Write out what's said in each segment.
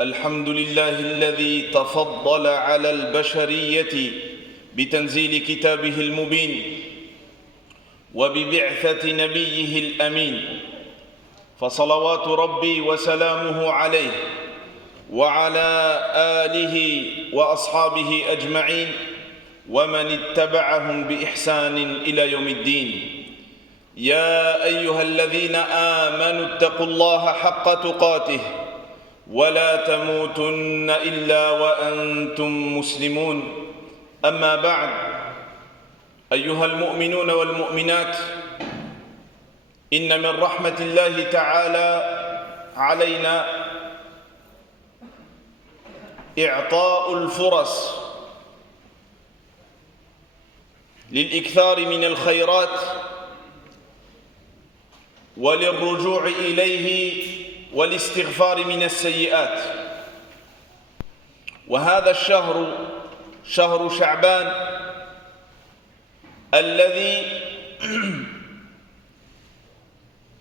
الحمد لله الذي تفضل على البشرية بتنزيل كتابه المبين وببعثة نبيه الأمين، فصلوات ربي وسلامه عليه وعلى آله وأصحابه أجمعين ومن اتبعهم بإحسان إلى يوم الدين. يا أيها الذين آمنوا اتقوا الله حق تقاته ولا تموتن إلا وأنتم مسلمون. أما بعد، أيها المؤمنون والمؤمنات، إن من رحمة الله تعالى علينا إعطاء الفرص للإكثار من الخيرات وللرجوع إليه والاستغفار من السيئات. وهذا الشهر شهر شعبان الذي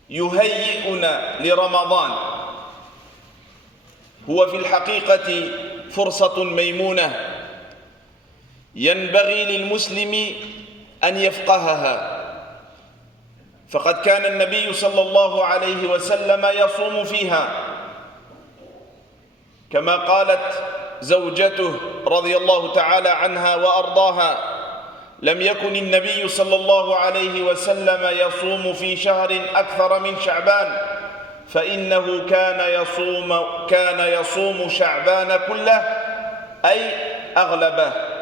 يهيئنا لرمضان هو في الحقيقة فرصة ميمونة ينبغي للمسلم أن يفقهها، فقد كان النبي صلى الله عليه وسلم يصوم فيها، كما قالت زوجته رضي الله تعالى عنها وأرضاها: لم يكن النبي صلى الله عليه وسلم يصوم في شهر أكثر من شعبان، فإنه كان يصوم شعبان كله، أي أغلبه.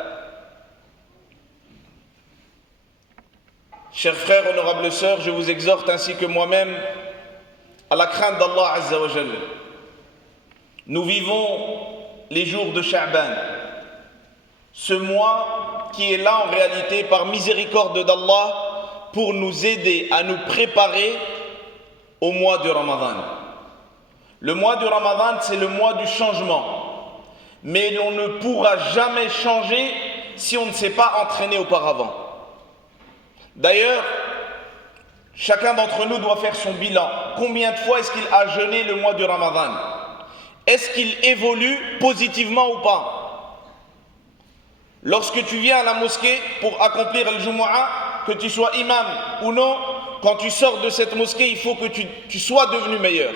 Chers frères, honorables sœurs, je vous exhorte ainsi que moi-même à la crainte d'Allah Azza wa Jal. Nous vivons les jours de Sha'ban, ce mois qui est là en réalité par miséricorde d'Allah pour nous aider à nous préparer au mois de Ramadan. Le mois de Ramadan, c'est le mois du changement, mais on ne pourra jamais changer si on ne s'est pas entraîné auparavant. D'ailleurs, chacun d'entre nous doit faire son bilan. Combien de fois est-ce qu'il a jeûné le mois du Ramadan? Est-ce qu'il évolue positivement ou pas? Lorsque tu viens à la mosquée pour accomplir le Jumu'ah, que tu sois imam ou non, quand tu sors de cette mosquée, il faut que tu sois devenu meilleur.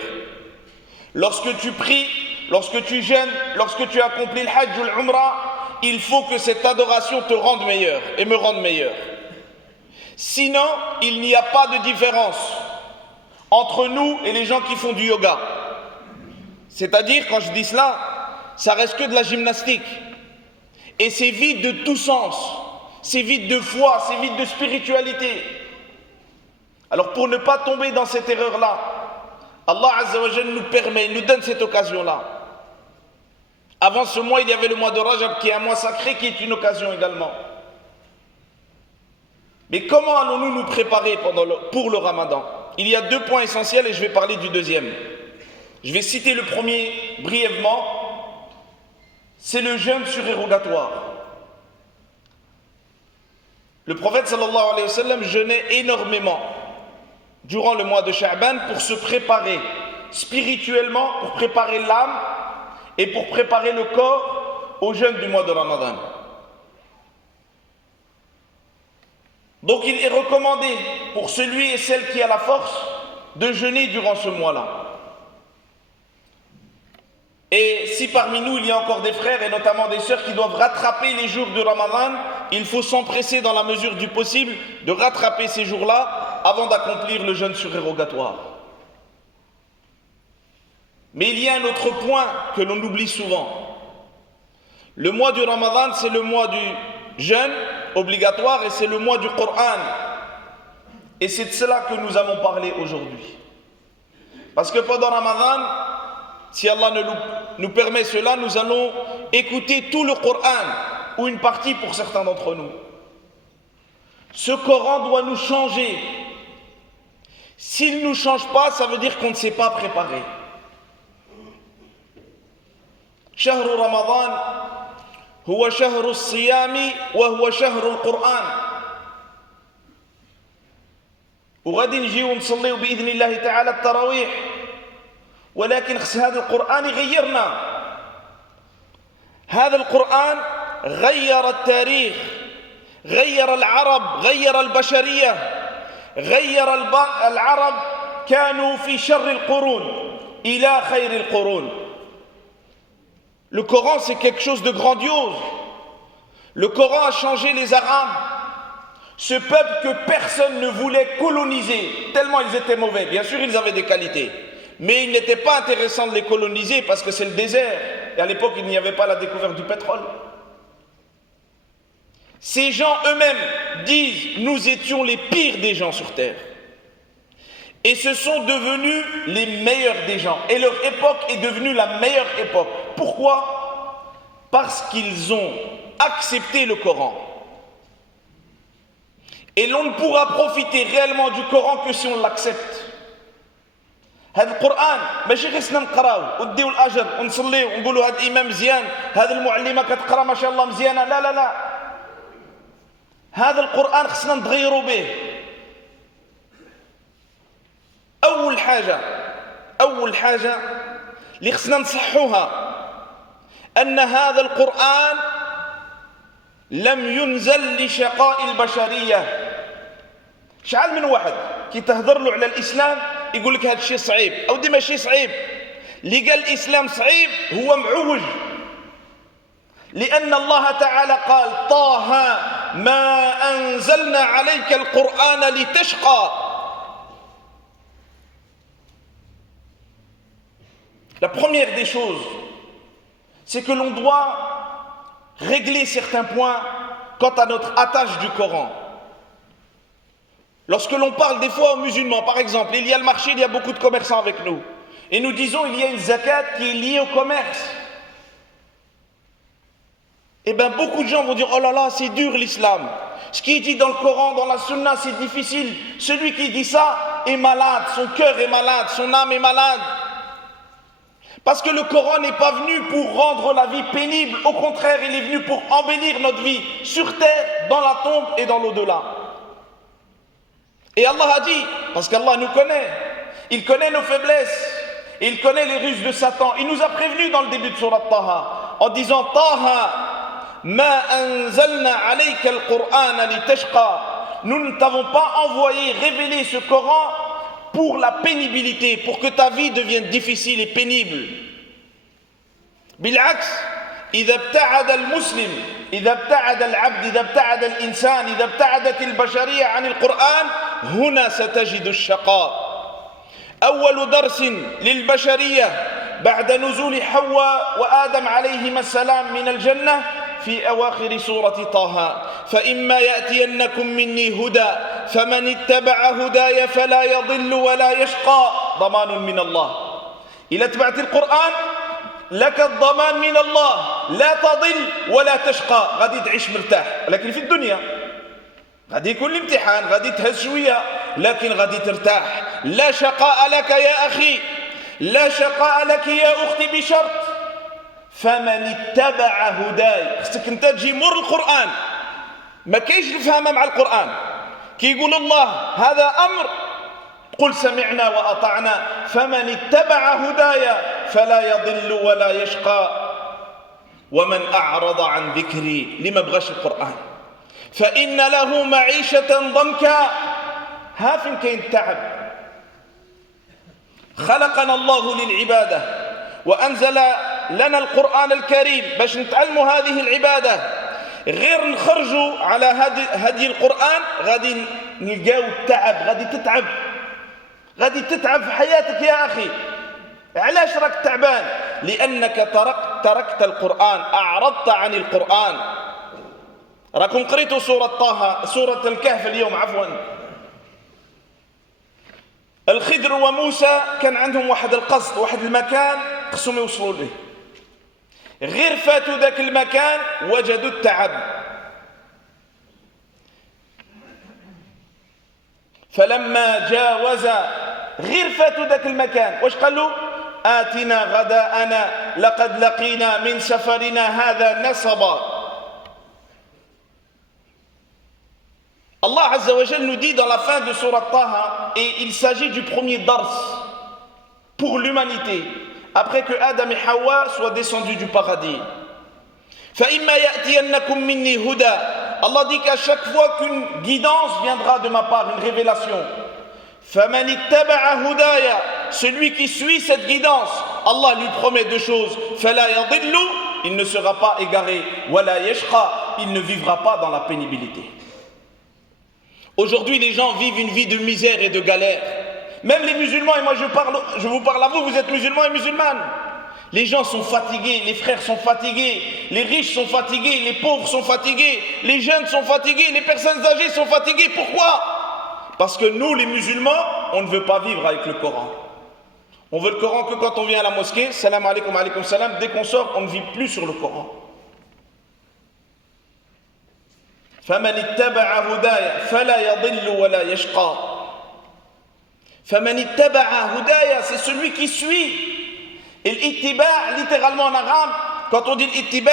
Lorsque tu pries, lorsque tu jeûnes, lorsque tu accomplis le Hajj ou l'Umrah, il faut que cette adoration te rende meilleur et me rende meilleur. Sinon, il n'y a pas de différence entre nous et les gens qui font du yoga. C'est-à-dire, quand je dis cela, ça reste que de la gymnastique. Et c'est vide de tout sens. C'est vide de foi, c'est vide de spiritualité. Alors pour ne pas tomber dans cette erreur-là, Allah Azza wa Jalla nous permet, nous donne cette occasion-là. Avant ce mois, il y avait le mois de Rajab qui est un mois sacré, qui est une occasion également. Mais comment allons-nous nous préparer pour le Ramadan? Il y a deux points essentiels et je vais parler du deuxième. Je vais citer le premier brièvement. C'est le jeûne surérogatoire. Le prophète sallallahu alayhi wa sallam jeûnait énormément durant le mois de Sha'ban pour se préparer spirituellement, pour préparer l'âme et pour préparer le corps au jeûne du mois de Ramadan. Donc il est recommandé pour celui et celle qui a la force de jeûner durant ce mois-là. Et si parmi nous il y a encore des frères et notamment des sœurs qui doivent rattraper les jours de Ramadan, il faut s'empresser dans la mesure du possible de rattraper ces jours-là avant d'accomplir le jeûne surérogatoire. Mais il y a un autre point que l'on oublie souvent. Le mois du Ramadan, c'est le mois du jeûne obligatoire et c'est le mois du Coran. Et c'est de cela que nous allons parler aujourd'hui. Parce que pendant Ramadan, si Allah nous permet cela, nous allons écouter tout le Coran, ou une partie pour certains d'entre nous. Ce Coran doit nous changer. S'il ne nous change pas, ça veut dire qu'on ne s'est pas préparé. Shahru Ramadan huwa shahru siyami wa huwa shahru al-Qur'an. وغادي نجيو نصليو بإذن الله تعالى التراويح ولكن خص هذا القرآن يغيرنا. هذا القرآن غير التاريخ، غير العرب، غير البشرية، غير العرب كانوا في شر القرون إلى خير القرون. Le Coran, c'est quelque chose de grandiose. Le Coran a changé les Arabes, ce peuple que personne ne voulait coloniser, tellement ils étaient mauvais. Bien sûr, ils avaient des qualités, mais il n'était pas intéressant de les coloniser parce que c'est le désert. Et à l'époque, il n'y avait pas la découverte du pétrole. Ces gens eux-mêmes disent, nous étions les pires des gens sur terre. Et ce sont devenus les meilleurs des gens. Et leur époque est devenue la meilleure époque. Pourquoi? Parce qu'ils ont accepté le Coran. Et l'on ne pourra profiter réellement du Coran que si on l'accepte. هذا القرآن ماشي غير سنا نقراو ونديو الأجر ونصليو ونقولوا هذا الإمام مزيان، هذا المعلمة كتقرا ما شاء الله مزيانة. لا لا لا، هذا القرآن خصنا نتغيروا به. أول حاجة اللي خصنا نصحوها أن هذا القرآن لم ينزل لشقاء البشرية. شحال من واحد كي تهضر له على الإسلام يقول لك هذا الشيء صعيب، أو دي ماشي صعيب. اللي قال الإسلام صعيب هو معوج، لأن الله تعالى قال طه ما أنزلنا عليك القرآن لتشقى. La première des choses, c'est que l'on doit régler certains points quant à notre attache du Coran. Lorsque l'on parle des fois aux musulmans, par exemple, il y a le marché, il y a beaucoup de commerçants avec nous, et nous disons il y a une zakat qui est liée au commerce. Eh bien beaucoup de gens vont dire oh là là c'est dur l'islam, ce qui est dit dans le Coran, dans la sunna c'est difficile. Celui qui dit ça est malade, son cœur est malade, son âme est malade. Parce que le Coran n'est pas venu pour rendre la vie pénible, au contraire il est venu pour embellir notre vie sur terre, dans la tombe et dans l'au-delà. Et Allah a dit, parce qu'Allah nous connaît, il connaît nos faiblesses, il connaît les ruses de Satan. Il nous a prévenus dans le début de Surat Taha, en disant Taha, ma anzalna alayka al-Qur'ana litashqa. Nous ne t'avons pas envoyé, révélé ce Coran pour la pénibilité, pour que ta vie devienne difficile et pénible. Bil'aks, إذا ابتعد المسلم، إذا ابتعد العبد، إذا ابتعد الإنسان، إذا ابتعدت البشرية عن القرآن، هنا ستجد الشقاء. أول درس للبشرية بعد نزول حواء وآدم عليهما السلام من الجنة في أواخر سورة طه، فإما يأتينكم مني هدى فمن اتبع هداي فلا يضل ولا يشقى، ضمان من الله. إذا اتبعت القرآن لك الضمان من الله، لا تضل ولا تشقى، غادي تعيش مرتاح. لكن في الدنيا غادي يكون الامتحان، غادي تهز شوية، لكن غادي ترتاح. لا شقاء لك يا أخي، لا شقاء لك يا أختي، بشرط فمن اتبع هداي. خصك انت تجي مر القرآن، ما كاينش الفهمة مع القرآن. كي يقول الله هذا أمر قل سمعنا وأطعنا، فمن اتبع هداي فلا يضل ولا يشقى. ومن أعرض عن ذكري، لما بغاش القرآن، فإن له معيشة ضنكا. ها فين كاين التعب. خلقنا الله للعبادة وأنزل لنا القرآن الكريم باش نتعلموا هذه العبادة. غير نخرجوا على هدي القرآن غادي نلقاو التعب، غادي تتعب في حياتك يا أخي. علاش راك تعبان؟ لأنك تركت القرآن، أعرضت عن القرآن. راكم قريتوا سورة طه، سورة الكهف اليوم عفوا. الخضر وموسى كان عندهم واحد القصد، واحد المكان خصهم يوصلوا له. غير فاتوا ذاك المكان وجدوا التعب. فلما جاوز، غير فاتوا ذاك المكان، واش قالوا؟ آتنا غداءنا لقد لقينا من سفرنا هذا نصبا. Allah Azza wa Jal nous dit dans la fin de Surat Taha, et il s'agit du premier dars, pour l'humanité après que Adam et Hawa soient descendus du paradis. فَإِمَّا يَأْتِيَنَّكُم مِّنِّي هُدًى. Allah dit qu'à chaque fois qu'une guidance viendra de ma part, une révélation, فَمَنِ اتَّبَعَ هُدَايَ, celui qui suit cette guidance, Allah lui promet deux choses. فَلَا يَضِلُّ, il ne sera pas égaré. وَلَا يَشْقَى, il ne vivra pas dans la pénibilité. Aujourd'hui, les gens vivent une vie de misère et de galère. Même les musulmans, et moi je vous parle à vous, vous êtes musulmans et musulmanes. Les gens sont fatigués, les frères sont fatigués, les riches sont fatigués, les pauvres sont fatigués, les jeunes sont fatigués, les personnes âgées sont fatiguées. Pourquoi? Parce que nous, les musulmans, on ne veut pas vivre avec le Coran. On veut le Coran que quand on vient à la mosquée, salam alaikum, alaikum salam, dès qu'on sort, on ne vit plus sur le Coran. فَمَنِ اتَّبَعَ هُدَايَ فَلَا يَضِلُّ وَلَا يَشْقَى. فَمَنِ اتَّبَعَ هُدَايَ, c'est celui qui suit. Et l'ittiba', littéralement en arabe, quand on dit l'ittiba',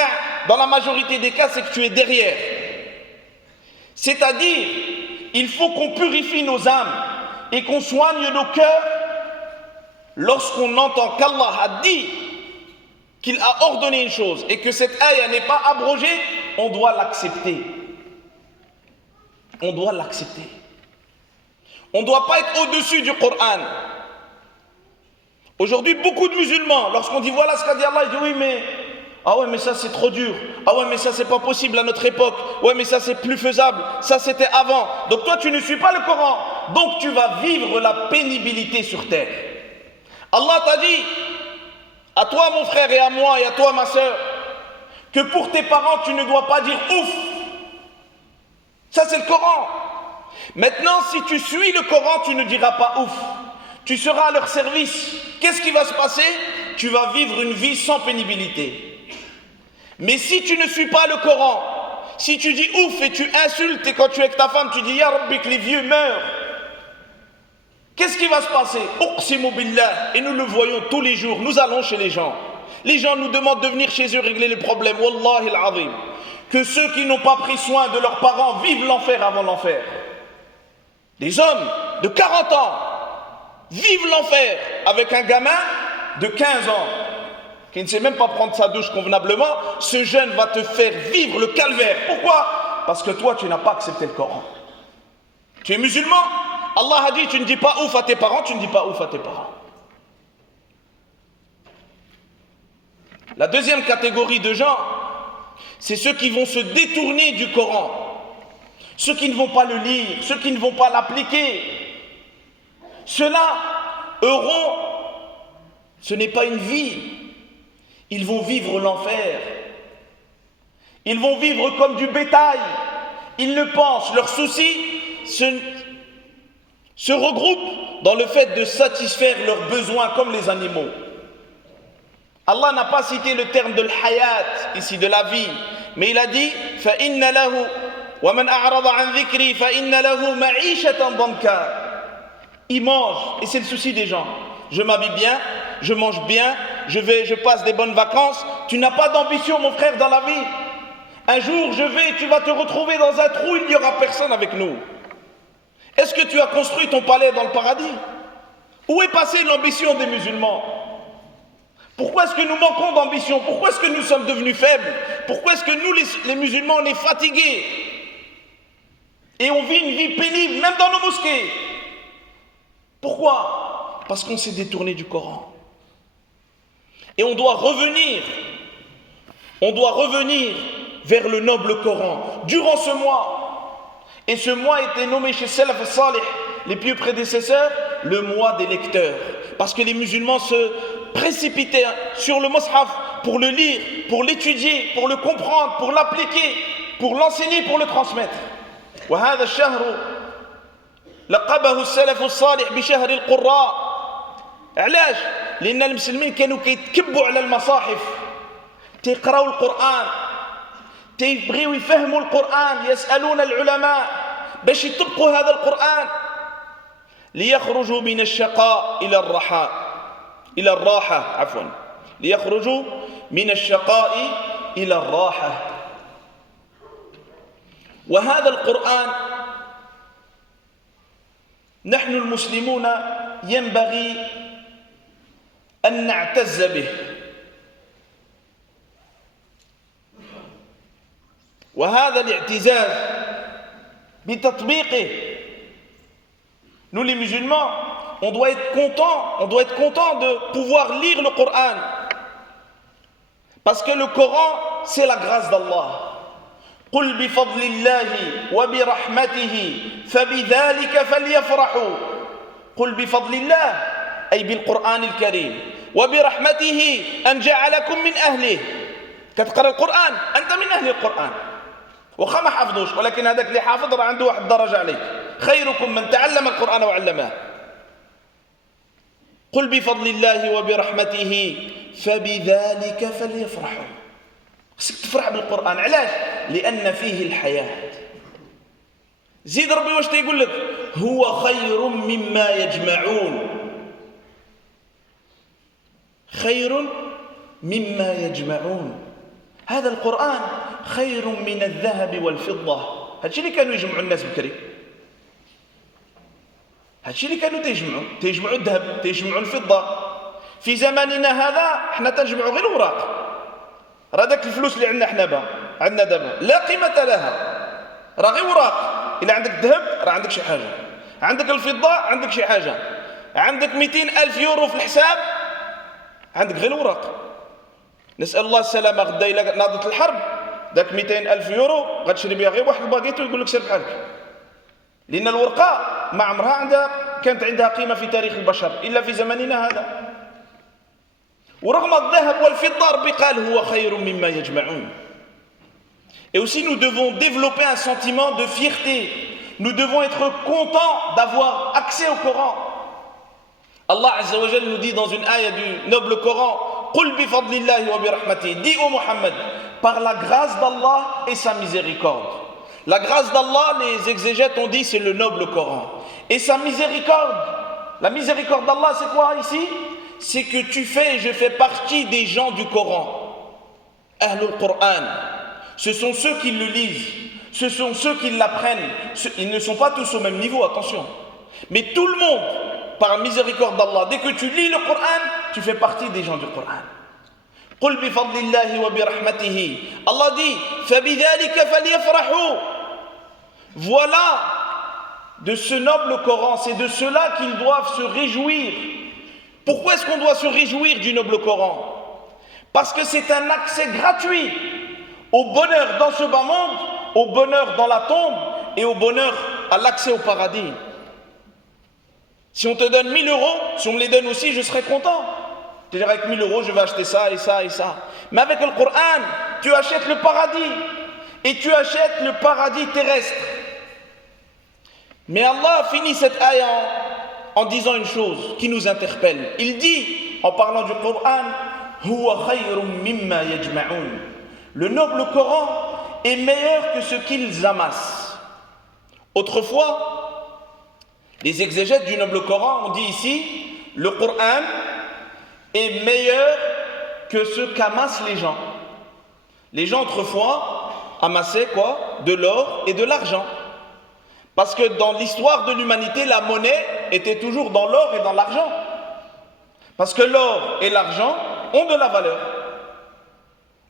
dans la majorité des cas, c'est que tu es derrière. C'est-à-dire, il faut qu'on purifie nos âmes et qu'on soigne nos cœurs lorsqu'on entend qu'Allah a dit qu'il a ordonné une chose et que cette ayah n'est pas abrogée, on doit l'accepter. On doit l'accepter. On ne doit pas être au-dessus du Coran. Aujourd'hui, beaucoup de musulmans, lorsqu'on dit voilà ce qu'a dit Allah, ils disent oui, mais ah ouais, mais ça c'est trop dur. Ah ouais, mais ça c'est pas possible à notre époque. Ouais, mais ça c'est plus faisable. Ça c'était avant. Donc toi, tu ne suis pas le Coran. Donc tu vas vivre la pénibilité sur terre. Allah t'a dit, à toi mon frère et à moi et à toi ma soeur, que pour tes parents, tu ne dois pas dire ouf. Ça c'est le Coran. Maintenant, si tu suis le Coran, tu ne diras pas ouf. Tu seras à leur service. Qu'est-ce qui va se passer? Tu vas vivre une vie sans pénibilité. Mais si tu ne suis pas le Coran, si tu dis ouf et tu insultes et quand tu es avec ta femme, tu dis Ya Rabbi que les vieux meurent, qu'est-ce qui va se passer? Uqsimu billah. Et nous le voyons tous les jours, nous allons chez les gens. Les gens nous demandent de venir chez eux régler les problèmes. Wallahi al-azim. Que ceux qui n'ont pas pris soin de leurs parents vivent l'enfer avant l'enfer. Des hommes de 40 ans vivent l'enfer avec un gamin de 15 ans qui ne sait même pas prendre sa douche convenablement. Ce jeune va te faire vivre le calvaire. Pourquoi? Parce que toi, tu n'as pas accepté le Coran. Tu es musulman. Allah a dit, tu ne dis pas ouf à tes parents, tu ne dis pas ouf à tes parents. La deuxième catégorie de gens, c'est ceux qui vont se détourner du Coran. Ceux qui ne vont pas le lire, ceux qui ne vont pas l'appliquer. Ceux-là auront, ce n'est pas une vie, ils vont vivre l'enfer. Ils vont vivre comme du bétail. Ils ne pensent, leurs soucis se regroupent dans le fait de satisfaire leurs besoins comme les animaux. Allah n'a pas cité le terme de l'hayat, ici de la vie, mais il a dit فَإِنَّ لَهُ وَمَنْ أَعْرَضَ عَنْ ذِكْرِي فَإِنَّ لَهُ مَعِيشَةً ضَنْكًا. Ils mangent, et c'est le souci des gens. Je m'habille bien, je mange bien, je passe des bonnes vacances. Tu n'as pas d'ambition, mon frère, dans la vie. Un jour, tu vas te retrouver dans un trou, il n'y aura personne avec nous. Est-ce que tu as construit ton palais dans le paradis? Où est passée l'ambition des musulmans? Pourquoi est-ce que nous manquons d'ambition? Pourquoi est-ce que nous sommes devenus faibles? Pourquoi est-ce que nous, les musulmans, on est fatigués? Et on vit une vie pénible, même dans nos mosquées. Pourquoi? Parce qu'on s'est détourné du Coran. Et on doit revenir vers le noble Coran durant ce mois. Et ce mois était nommé chez Salaf al-Salih, les pieux prédécesseurs, le mois des lecteurs. Parce que les musulmans se précipitaient sur le mushaf pour le lire, pour l'étudier, pour le comprendre, pour l'appliquer, pour l'enseigner, pour le transmettre. وهذا الشهر لقبه السلف الصالح بشهر القراء. علاش؟ لأن المسلمين كانوا كيتكبوا على المصاحف، تيقراوا القرآن، تيبغيو يفهموا القرآن، يسألون العلماء باش يطبقوا هذا القرآن ليخرجوا من الشقاء إلى الراحة ليخرجوا من الشقاء إلى الراحة. وهذا القرآن نحن المسلمون ينبغي أن نعتز به وهذا الاعتزاز بتطبيقه. Nous les musulmans, on doit être content de pouvoir lire le Coran. Parce que le Coran, c'est la grâce d'Allah. قل بفضل الله وبرحمته فبذلك فليفرحوا. قل بفضل الله أي بالقرآن الكريم وبرحمته أن جعلكم من أهله. كتقرأ القرآن أنت من أهل القرآن وخا ما حفظوش ولكن هذاك اللي حافظ راه عنده واحد الدرجة عليك. خيركم من تعلم القرآن وعلمه. قل بفضل الله وبرحمته فبذلك فليفرحوا. خصك تفرح بالقرآن. علاش؟ لأن فيه الحياة. زيد ربي واش تيقول لك؟ هو خير مما يجمعون. خير مما يجمعون. هذا القرآن خير من الذهب والفضة. هادشي اللي كانوا يجمعوا الناس بكري. هادشي اللي كانوا تيجمعوا الذهب، تيجمعوا الفضة. في زماننا هذا حنا تنجمعوا غير الوراق. راه داك الفلوس اللي عندنا دابا لا قيمة لها. راه غير وراق. إلا عندك الذهب راه عندك شي حاجة. عندك الفضة عندك شي حاجة. عندك 200,000 يورو في الحساب عندك غير الوراق. نسأل الله السلامة. غدا إلا ناضت الحرب داك 200,000 يورو غتشري بها غير واحد الباكيتو ويقول لك سير بحالك. لأن الورقة ما عمرها كانت عندها قيمة في تاريخ البشر إلا في زماننا هذا. ورغم الذهب والفضة ربي قال هو خير مما يجمعون. Et aussi nous devons développer un sentiment de fierté. Nous devons être contents d'avoir accès au Coran. Allah Azza wa Jalla nous dit dans une ayah du noble Coran, قل بفضل الله وبرحمته. Dis au Muhammad, par la grâce d'Allah et sa miséricorde. La grâce d'Allah, les exégètes ont dit, c'est le noble Coran. Et sa miséricorde, la miséricorde d'Allah, c'est quoi ici? C'est que tu fais et je fais partie des gens du Coran. Ahlul Qur'an. Ce sont ceux qui le lisent. Ce sont ceux qui l'apprennent. Ils ne sont pas tous au même niveau, attention. Mais tout le monde, par la miséricorde d'Allah, dès que tu lis le Coran, tu fais partie des gens du Coran. قل بفضل الله وبرحمته. Allah dit فبذلك فليفرحوا. Voilà, de ce noble Coran, c'est de cela qu'ils doivent se réjouir. Pourquoi est-ce qu'on doit se réjouir du noble Coran? Parce que c'est un accès gratuit au bonheur dans ce bas monde, au bonheur dans la tombe et au bonheur à l'accès au paradis. Si on te donne 1000 euros, si on me les donne aussi, je serai content. Tu dirais avec 1000 euros, je vais acheter ça et ça et ça. Mais avec le Coran, tu achètes le paradis et tu achètes le paradis terrestre. Mais Allah finit cette ayah en disant une chose qui nous interpelle. Il dit, en parlant du Coran, Huwa khayrun mimma yajma'un. Le noble Coran est meilleur que ce qu'ils amassent. Autrefois, les exégètes du noble Coran ont dit ici, le Coran est meilleur que ce qu'amassent les gens. Les gens autrefois amassaient quoi? De l'or et de l'argent. Parce que dans l'histoire de l'humanité, la monnaie était toujours dans l'or et dans l'argent. Parce que l'or et l'argent ont de la valeur.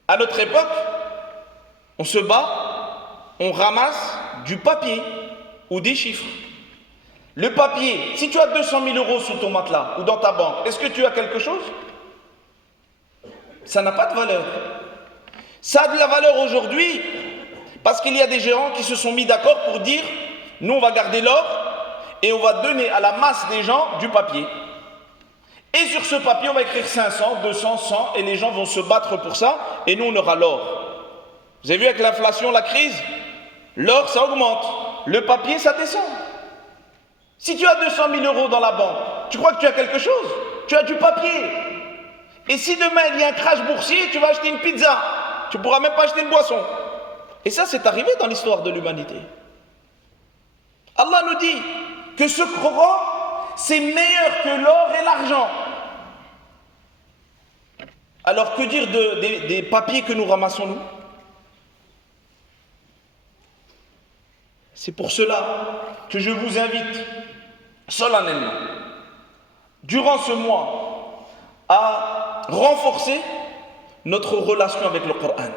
À notre époque, on se bat, on ramasse du papier ou des chiffres. Le papier, si tu as 200 000 euros sous ton matelas ou dans ta banque, est-ce que tu as quelque chose? Ça n'a pas de valeur. Ça a de la valeur aujourd'hui parce qu'il y a des gérants qui se sont mis d'accord pour dire nous on va garder l'or et on va donner à la masse des gens du papier. Et sur ce papier on va écrire 500, 200, 100 et les gens vont se battre pour ça et nous on aura l'or. Vous avez vu avec l'inflation, la crise, l'or ça augmente, le papier ça descend. Si tu as 200 000 euros dans la banque, tu crois que tu as quelque chose? Tu as du papier. Et si demain il y a un crash boursier, tu vas acheter une pizza. Tu ne pourras même pas acheter une boisson. Et ça, c'est arrivé dans l'histoire de l'humanité. Allah nous dit que ce Coran, c'est meilleur que l'or et l'argent. Alors que dire des papiers que nous ramassons nous? C'est pour cela que je vous invite solennellement, durant ce mois, à renforcer notre relation avec le Coran.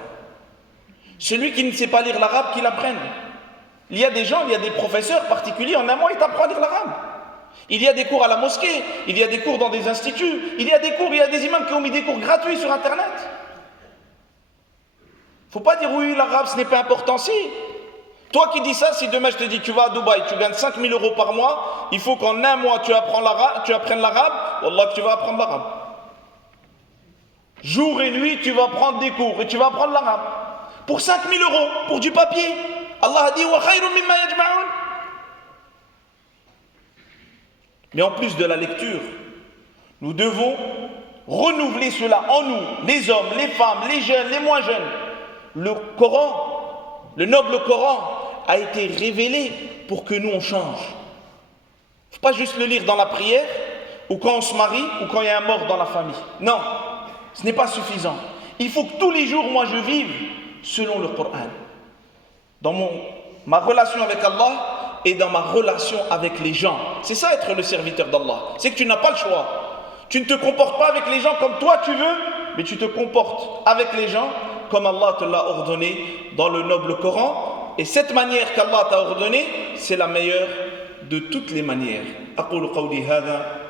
Celui qui ne sait pas lire l'arabe, qu'il apprenne. Il y a des gens, il y a des professeurs particuliers, en un mois, ils t'apprennent à lire l'arabe. Il y a des cours à la mosquée, il y a des cours dans des instituts, il y a des imams qui ont mis des cours gratuits sur Internet. Il ne faut pas dire oui, l'arabe, ce n'est pas important. Si. Toi qui dis ça, si demain je te dis tu vas à Dubaï, tu gagnes 5 000 euros par mois, il faut qu'en un mois tu apprennes l'arabe, Wallah que tu vas apprendre l'arabe. Jour et nuit, tu vas prendre des cours et tu vas apprendre l'arabe. Pour 5 000 euros, pour du papier. Allah a dit wa khayrun mimma yajma'un. Mais en plus de la lecture, nous devons renouveler cela en nous, les hommes, les femmes, les jeunes, les moins jeunes. Le Coran, le noble Coran, a été révélé pour que nous on change. Il ne faut pas juste le lire dans la prière, ou quand on se marie, ou quand il y a un mort dans la famille. Non, ce n'est pas suffisant. Il faut que tous les jours, moi, je vive selon le Coran. Dans ma relation avec Allah et dans ma relation avec les gens. C'est ça être le serviteur d'Allah. C'est que tu n'as pas le choix. Tu ne te comportes pas avec les gens comme toi tu veux, mais tu te comportes avec les gens comme Allah te l'a ordonné dans le noble Coran. Et cette manière qu'Allah t'a ordonnée, c'est la meilleure de toutes les manières. أقول قولي هذا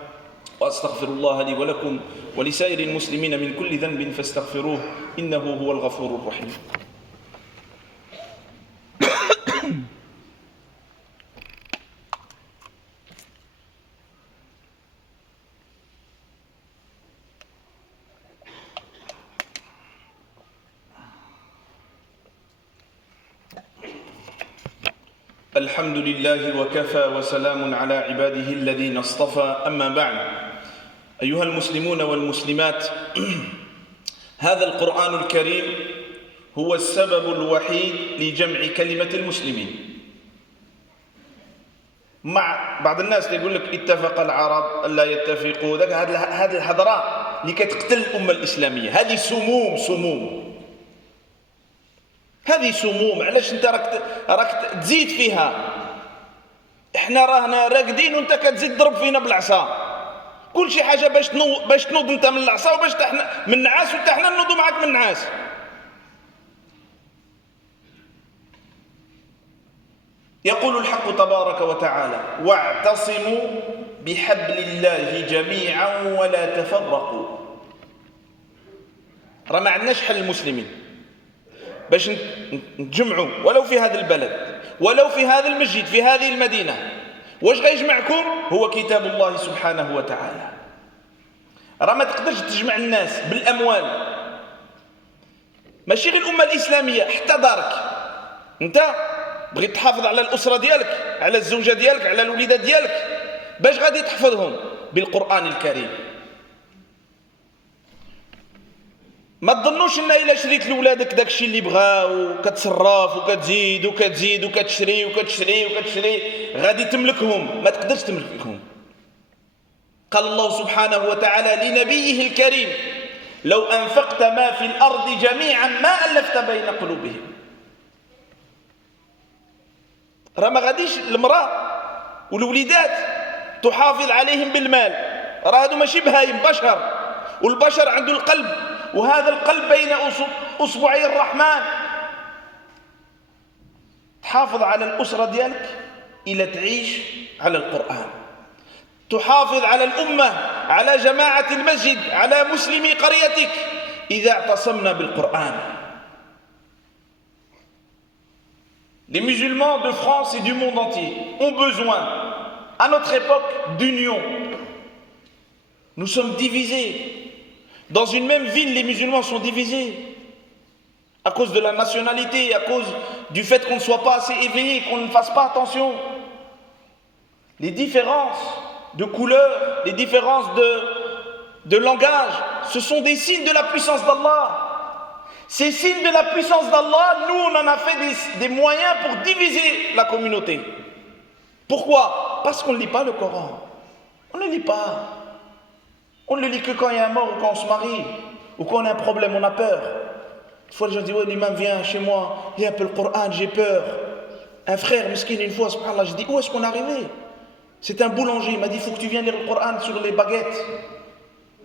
وأستغفر الله لي ولكم ولسائر المسلمين من كل ذنب فاستغفروه إنه هو الغفور الرحيم. الحمد لله وكفى وسلام على عباده الذين اصطفى أما بعد أيها المسلمون والمسلمات هذا القرآن الكريم هو السبب الوحيد لجمع كلمة المسلمين مع بعض الناس يقول لك اتفق العرب ألا يتفقوا هذه الحضارة اللي كتقتل الأمة الإسلامية هذه سموم هذه سموم. علاش انت راك تزيد فيها؟ احنا رانا راقدين وانت كتزيد تضرب فينا بالعصا. كل شي حاجه باش تنوض انت من العصا وباش من النعاس وحتى احنا نوضوا معاك من النعاس. يقول الحق تبارك وتعالى واعتصموا بحبل الله جميعا ولا تفرقوا. راه ما عندناش حل المسلمين باش نتجمعوا ولو في هذا البلد ولو في هذا المسجد في هذه المدينة. واش غيجمعكم؟ هو كتاب الله سبحانه وتعالى. راه ما تقدرش تجمع الناس بالأموال، ماشي غير الأمة الإسلامية، حتى دارك انت بغيت تحافظ على الأسرة ديالك، على الزوجة ديالك، على الوليدات ديالك، باش غادي تحفظهم؟ بالقرآن الكريم. ما تظنوش ان الا شريت لولادك داكشي اللي بغاو وكتصرف وكتزيد وكتزيد وكتشري غادي تملكهم. ما تقدرش تملكهم. قال الله سبحانه وتعالى لنبيه الكريم لو أنفقت ما في الأرض جميعا ما ألفت بين قلوبهم. راه ما غاديش المرأة والوليدات تحافظ عليهم بالمال. راه هادو ماشي بهايم، بشر، والبشر عنده القلب، وهذا القلب بين أصبعي الرحمن. تحافظ على الأسرة ديالك إلى تعيش على القرآن، تحافظ على الأمة، على جماعة المسجد، على مسلمي قريتك إذا اعتصمنا بالقرآن. Les musulmans de France et du monde entier ont besoin, à notre époque, d'union. Nous sommes divisés. Dans une même ville, les musulmans sont divisés à cause de la nationalité, à cause du fait qu'on ne soit pas assez éveillé, qu'on ne fasse pas attention. Les différences de couleur, les différences de langage, ce sont des signes de la puissance d'Allah. Ces signes de la puissance d'Allah, nous on en a fait des moyens pour diviser la communauté. Pourquoi? Parce qu'on ne lit pas le Coran. On ne lit pas. On ne le lit que quand il y a un mort ou quand on se marie, ou quand on a un problème, on a peur. Une fois, les gens disent, ouais, l'imam vient chez moi, lit un peu le Coran, j'ai peur. Un frère, mesquine, une fois, subhanallah, je dis, où est-ce qu'on est arrivé? C'est un boulanger, il m'a dit, il faut que tu viennes lire le Coran sur les baguettes.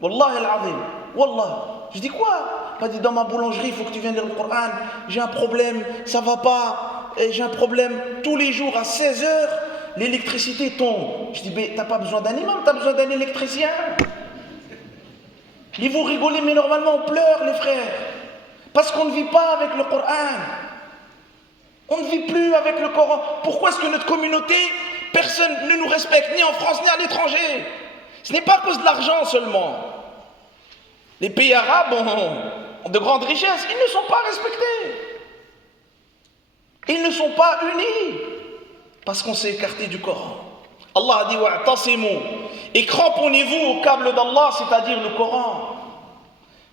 Wallah al-azim. Wallah. Je dis quoi? Il m'a dit dans ma boulangerie, il faut que tu viennes lire le Coran. J'ai un problème, ça va pas. J'ai un problème. Tous les jours à 16h, l'électricité tombe. Je dis, mais t'as pas besoin d'un imam, t'as besoin d'un électricien. Ils vont rigoler, mais normalement on pleure, les frères. Parce qu'on ne vit pas avec le Coran. On ne vit plus avec le Coran. Pourquoi est-ce que notre communauté, personne ne nous respecte, ni en France, ni à l'étranger? Ce n'est pas à cause de l'argent seulement. Les pays arabes ont de grandes richesses. Ils ne sont pas respectés. Ils ne sont pas unis. Parce qu'on s'est écarté du Coran. Allah a dit wa'tasimu. Et cramponnez-vous au câble d'Allah, c'est-à-dire le Coran.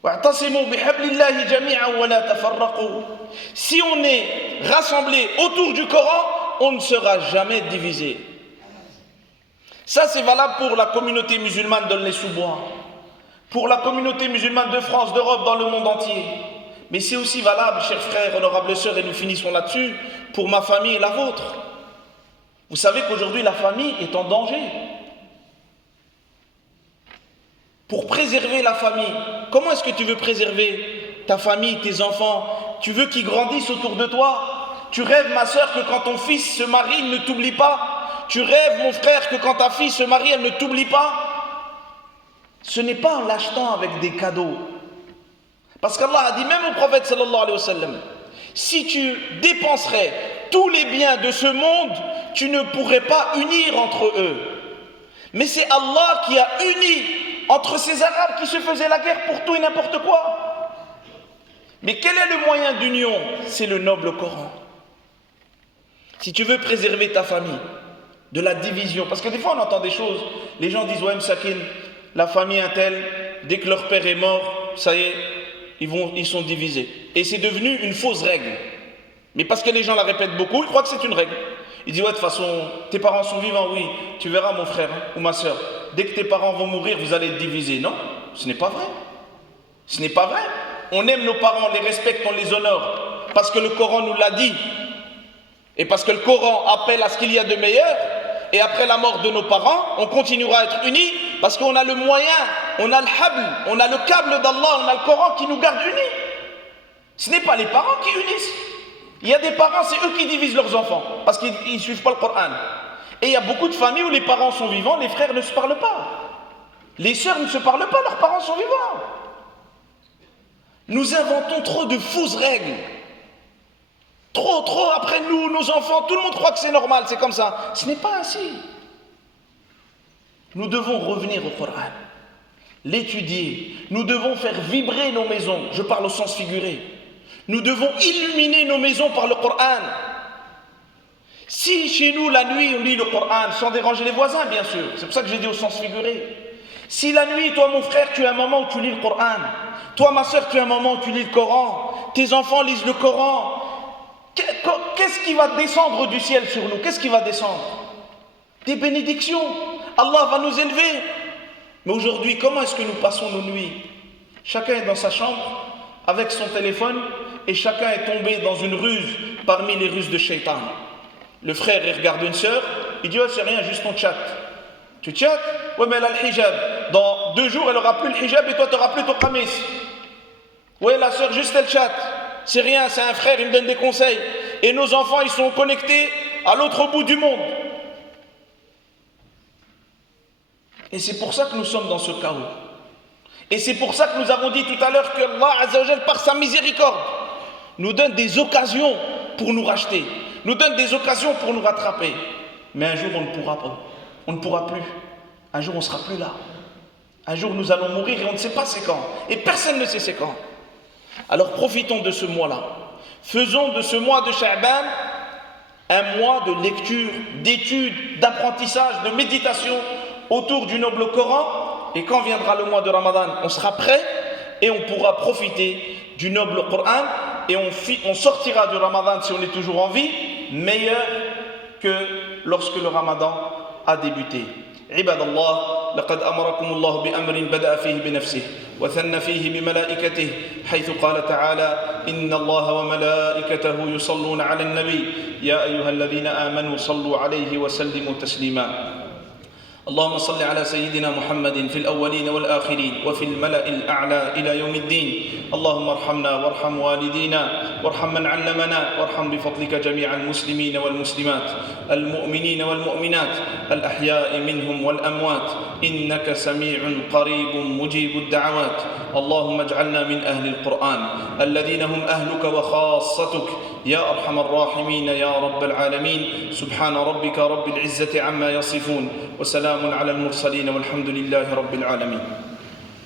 Wa'tasimu bihablillahi jami'an wa la tafarraqu. Si on est rassemblés autour du Coran, on ne sera jamais divisé. Ça, c'est valable pour la communauté musulmane de l'Aulnay-sous-Bois, pour la communauté musulmane de France, d'Europe, dans le monde entier. Mais c'est aussi valable, chers frères, honorables sœurs, et nous finissons là-dessus, pour ma famille et la vôtre. Vous savez qu'aujourd'hui, la famille est en danger. Pour préserver la famille, comment est-ce que tu veux préserver ta famille, tes enfants? Tu veux qu'ils grandissent autour de toi? Tu rêves, ma sœur, que quand ton fils se marie, il ne t'oublie pas? Tu rêves, mon frère, que quand ta fille se marie, elle ne t'oublie pas? Ce n'est pas en l'achetant avec des cadeaux. Parce qu'Allah a dit, même au prophète sallallahu alayhi wa sallam, si tu dépenserais tous les biens de ce monde, tu ne pourrais pas unir entre eux. Mais c'est Allah qui a uni entre ces Arabes qui se faisaient la guerre pour tout et n'importe quoi. Mais quel est le moyen d'union? C'est le noble Coran. Si tu veux préserver ta famille de la division, parce que des fois on entend des choses, les gens disent ouais Msakin, la famille un tel, dès que leur père est mort, ça y est, ils sont divisés. Et c'est devenu une fausse règle. Mais parce que les gens la répètent beaucoup, ils croient que c'est une règle. Ils disent ouais de toute façon, tes parents sont vivants, oui, tu verras mon frère ou ma soeur, dès que tes parents vont mourir, vous allez être divisés. Non, ce n'est pas vrai. Ce n'est pas vrai. On aime nos parents, on les respecte, on les honore, parce que le Coran nous l'a dit. Et parce que le Coran appelle à ce qu'il y a de meilleur, et après la mort de nos parents, on continuera à être unis, parce qu'on a le moyen, on a le habl, on a le câble d'Allah, on a le Coran qui nous garde unis. Ce n'est pas les parents qui unissent. Il y a des parents, c'est eux qui divisent leurs enfants, parce qu'ils ne suivent pas le Coran. Et il y a beaucoup de familles où les parents sont vivants, les frères ne se parlent pas. Les sœurs ne se parlent pas, leurs parents sont vivants. Nous inventons trop de fausses règles. Trop, après nous, nos enfants, tout le monde croit que c'est normal, c'est comme ça. Ce n'est pas ainsi. Nous devons revenir au Coran, l'étudier. Nous devons faire vibrer nos maisons, je parle au sens figuré. Nous devons illuminer nos maisons par le Coran. Si chez nous, la nuit, on lit le Coran, sans déranger les voisins, bien sûr, c'est pour ça que j'ai dit au sens figuré. Si la nuit, toi mon frère, tu as un moment où tu lis le Coran, toi ma soeur, tu as un moment où tu lis le Coran, tes enfants lisent le Coran, qu'est-ce qui va descendre du ciel sur nous? Qu'est-ce qui va descendre? Des bénédictions. Allah va nous élever. Mais aujourd'hui, comment est-ce que nous passons nos nuits? Chacun est dans sa chambre, avec son téléphone, et chacun est tombé dans une ruse, parmi les ruses de Shaitan. Le frère, il regarde une sœur, il dit, oh, c'est rien, juste ton chat. Tu chattes? Ouais, mais elle a le hijab. Dans 2 jours, elle n'aura plus le hijab et toi, tu n'auras plus ton qamis. Ouais, la sœur, juste elle chatte. C'est rien, c'est un frère, il me donne des conseils. Et nos enfants, ils sont connectés à l'autre bout du monde. Et c'est pour ça que nous sommes dans ce chaos. Et c'est pour ça que nous avons dit tout à l'heure que Allah Azza wa Jal, par sa miséricorde, nous donne des occasions pour nous racheter, nous donne des occasions pour nous rattraper. Mais un jour, on ne pourra pas. On ne pourra plus. Un jour, on ne sera plus là. Un jour, nous allons mourir et on ne sait pas c'est quand. Et personne ne sait c'est quand. Alors profitons de ce mois-là. Faisons de ce mois de Sha'ban un mois de lecture, d'étude, d'apprentissage, de méditation autour du noble Coran. Et quand viendra le mois de Ramadan, on sera prêt et on pourra profiter du noble Coran. Et on sortira du Ramadan, si on est toujours en vie, meilleur que lorsque le Ramadan a débuté. عباد الله لقد أمركم الله بأمر بدأ فيه بنفسه وثنى فيه بملائكته حيث قال تعالى إن الله وملائكته يصلون على النبي يا أيها الذين آمنوا صلوا عليه وسلموا تسليما اللهم صل على سيدنا محمد في الأولين والآخرين وفي الملأ الأعلى إلى يوم الدين. اللهم ارحمنا وارحم والدينا وارحم من علمنا وارحم بفضلك جميع المسلمين والمسلمات المؤمنين والمؤمنات الأحياء منهم والأموات إنك سميع قريب مجيب الدعوات. اللهم اجعلنا من أهل القرآن الذين هم أهلك وخاصتك يا أرحم الراحمين يا رب العالمين. سبحان ربك رب العزة عما يصفون وسلام على المرسلين والحمد لله رب العالمين.